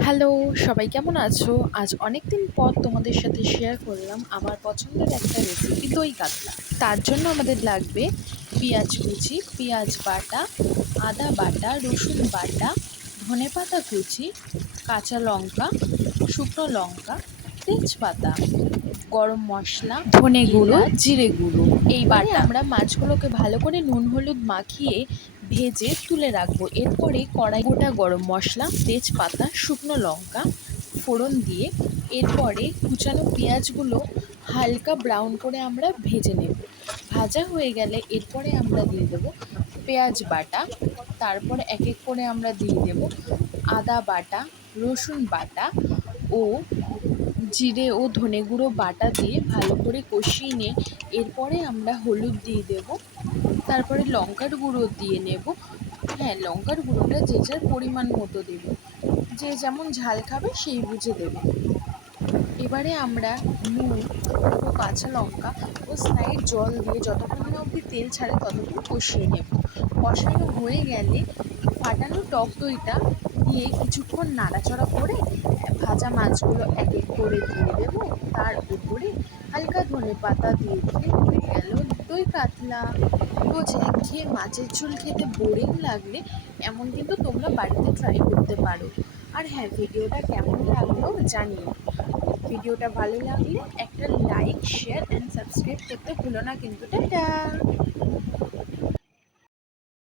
Hello, সবাই কেমন আছো? আজ অনেকদিন পর তোমাদের সাথে শেয়ার করলাম আমার পছন্দের একটা রেসিপি দই কাতলা। তার জন্য আমাদের লাগবে পেঁয়াজ কুচি, পেঁয়াজ বাটা, আদা বাটা, রসুন বাটা, ধনেপাতা কুচি, কাঁচা লঙ্কা, শুকনো লঙ্কা, তেজপাতা, গরম মশলা, ধনে গুঁড়ো, জিরে গুঁড়ো। এইবারে আমরা মাছগুলোকে ভালো করে নুন হলুদ মাখিয়ে ভেজে তুলে রাখবো। এরপরে কড়াই গোটা গরম মশলা, তেজপাতা, শুকনো লঙ্কা ফোড়ন দিয়ে এরপরে কুচানো পেঁয়াজগুলো হালকা ব্রাউন করে আমরা ভেজে নেব। ভাজা হয়ে গেলে এরপরে আমরা দিয়ে দেবো পেঁয়াজ বাটা, তারপরে এক এক করে আমরা দিয়ে দেব আদা বাটা, রসুন বাটা ও জিরে ও ধনে গুঁড়ো বাটা দিয়ে ভালো করে কষিয়ে নিয়ে এরপরে আমরা হলুদ দিয়ে দেব, তারপরে লঙ্কার গুঁড়ো দিয়ে নেব। হ্যাঁ, লঙ্কার গুঁড়োটা যে যার পরিমাণ মতো দেবে, যে যেমন ঝাল খাবে সেই বুঝে দেবে। এবারে আমরা নুন ও কাঁচা লঙ্কা ও স্লাইড জল দিয়ে যতক্ষণ না অবধি তেল ছাড়ে ততক্ষণ কষিয়ে নেব। কষানো হয়ে গেলে ফাটানো টক দইটা দিয়ে কিছুক্ষণ নাড়াচাড়া করে ভাজা মাছগুলো এক এক করে দিয়ে দেবো। তার উপরে হালকা ধনেপাতা দিয়ে দিলে হয়ে গেল দই কাতলা। রোজ একঘেয়ে মাছের ঝোল খেতে বোরিং লাগলে এমন কিন্তু তোমরা বাড়িতে ট্রাই করতে পারো। আর হ্যাঁ, ভিডিওটা কেমন লাগলো জানিও। ভিডিওটা ভালো লাগলে একটা লাইক, শেয়ার অ্যান্ড সাবস্ক্রাইব করতে ভুলো না কিন্তু। টাটা।